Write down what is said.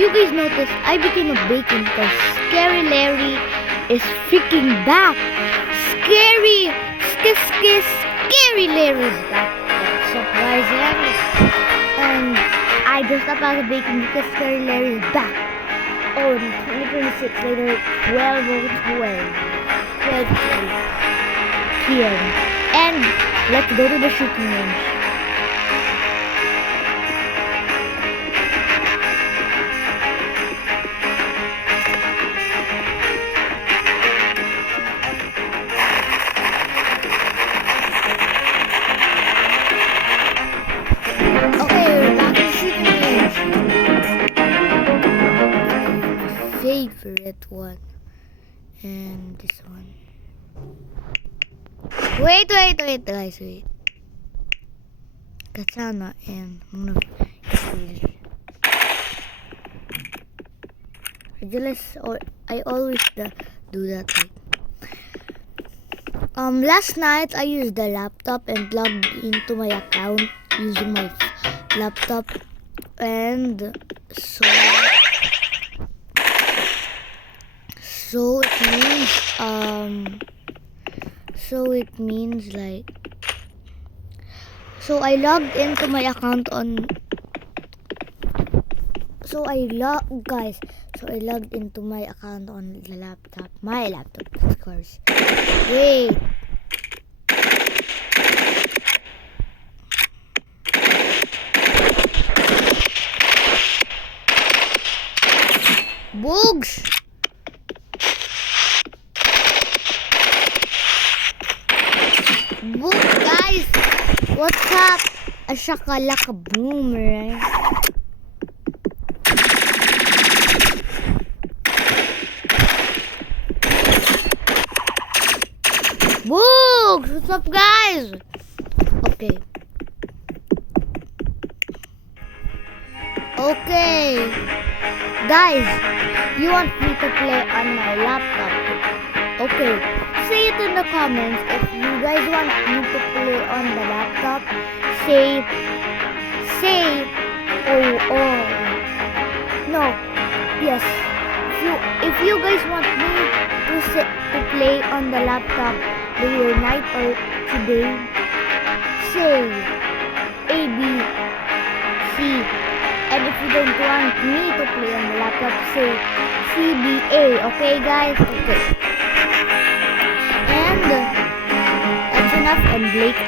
you guys noticed, I became a bacon because Scary Larry is freaking back. Scary Larry is back. That's surprising. And I dressed up as a bacon because Scary Larry is back. On 2026, later 12 p.m. And let's go to the shooting range. Favorite one and this one. Wait guys, wait. Katana and I always do that. Last night I used the laptop and logged into my account using my laptop, and so it means like, so I logged into my account on, so I logged into my account on the laptop, my laptop, of course. Wait. Bugs! Guys, what's up? A shakalaka boom, right? Bugs! What's up, guys? Okay. Guys, you want me to play on my laptop? Okay. Say it in the comments if you guys want me to play on the laptop. Say no, yes. If you guys want me to play on the laptop later night or today, say A, B, C. And if you don't want me to play on the laptop, say C, B, A. Okay, guys? Okay. And that's enough, and Blake out.